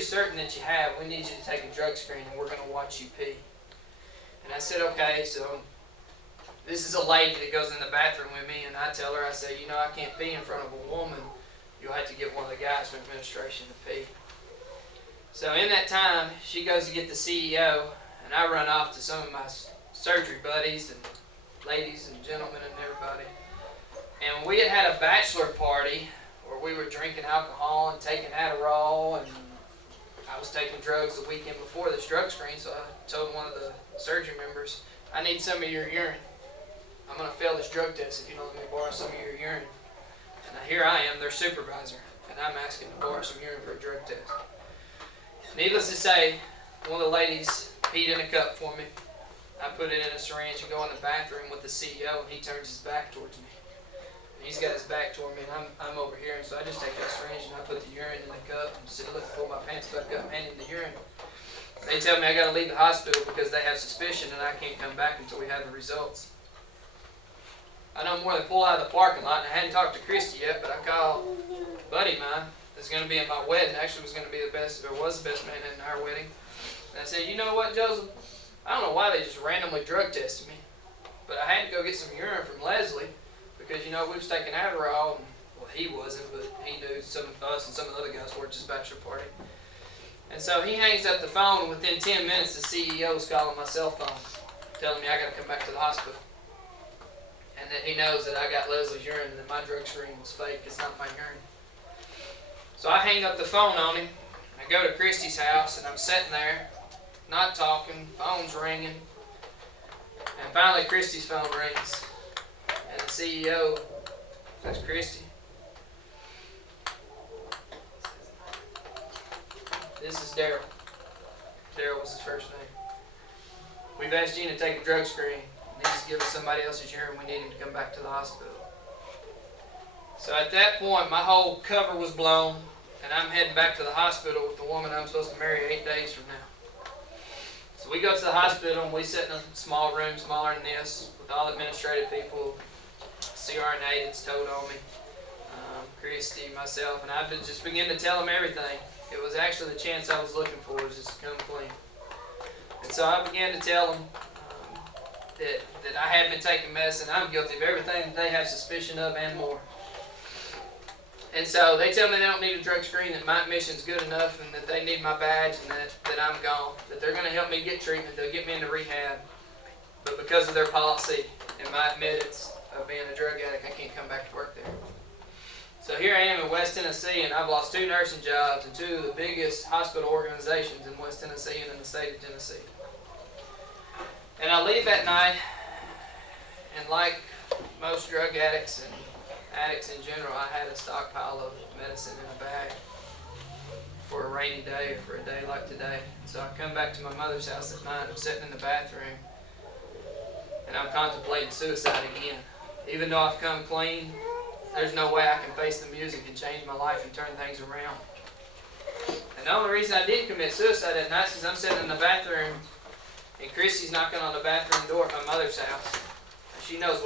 pretty certain that you have. We need you to take a drug screen and we're going to watch you pee. And I said, okay. So this is a lady that goes in the bathroom with me, and I tell her, I say, you know, I can't pee in front of a woman. You'll have to get one of the guys from administration to pee. So in that time, she goes to get the CEO, and I run off to some of my surgery buddies and ladies and gentlemen and everybody. And we had a bachelor party where we were drinking alcohol and taking Adderall, and I was taking drugs the weekend before this drug screen, so I told one of the surgery members, I need some of your urine. I'm going to fail this drug test if you don't let me borrow some of your urine. And here I am, their supervisor, and I'm asking to borrow some urine for a drug test. Needless to say, one of the ladies peed in a cup for me. I put it in a syringe and go in the bathroom with the CEO, and he turns his back towards me. And he's got his back toward me, and I'm over here, and so I just take that syringe and I put the urine in the cup and sit, look, pull my pants back up, hand him the urine. They tell me I got to leave the hospital because they have suspicion and I can't come back until we have the results. I don't more than pull out of the parking lot, and I hadn't talked to Christy yet, but I called a buddy of mine that's going to be at my wedding. Actually, was going to be the best, or was the best man in our wedding. And I said, you know what, Joseph? I don't know why they just randomly drug tested me, but I had to go get some urine from Leslie because, you know, we was taking Adderall, and, well, he wasn't, but he knew some of us and some of the other guys worked his bachelor party. And so he hangs up the phone, and within 10 minutes, the CEO's calling my cell phone, telling me I got to come back to the hospital. And that he knows that I got Leslie's urine and that my drug screen was fake. It's not my urine. So I hang up the phone on him. I go to Christy's house, and I'm sitting there, not talking, phone's ringing. And finally, Christy's phone rings. And the CEO says, Christy, this is Daryl. Daryl was his first name. We've asked you to take a drug screen. He needs to give us somebody else's urine. We need him to come back to the hospital. So at that point, my whole cover was blown, and I'm heading back to the hospital with the woman I'm supposed to marry 8 days from now. So we go to the hospital, and we sit in a small room, smaller than this, with all administrative people, CRNA that's told on me, Christy, myself, and I just began to tell them everything. It was actually the chance I was looking for, was just to come clean. And so I began to tell them that I had been taking medicine. I'm guilty of everything that they have suspicion of and more. And so they tell me they don't need a drug screen, that my admission's good enough, and that they need my badge, and that I'm gone, that they're going to help me get treatment, they'll get me into rehab. But because of their policy and my admittance of being a drug addict, I can't come back to work there. So here I am in West Tennessee, and I've lost 2 nursing jobs and 2 of the biggest hospital organizations in West Tennessee and in the state of Tennessee. And I leave that night, and like most drug addicts and addicts in general, I had a stockpile of medicine in a bag for a rainy day or for a day like today. So I come back to my mother's house at night, I'm sitting in the bathroom, and I'm contemplating suicide again. Even though I've come clean, there's no way I can face the music and change my life and turn things around. And the only reason I did commit suicide that night is I'm sitting in the bathroom, and Chrissy's knocking on the bathroom door at my mother's house. She knows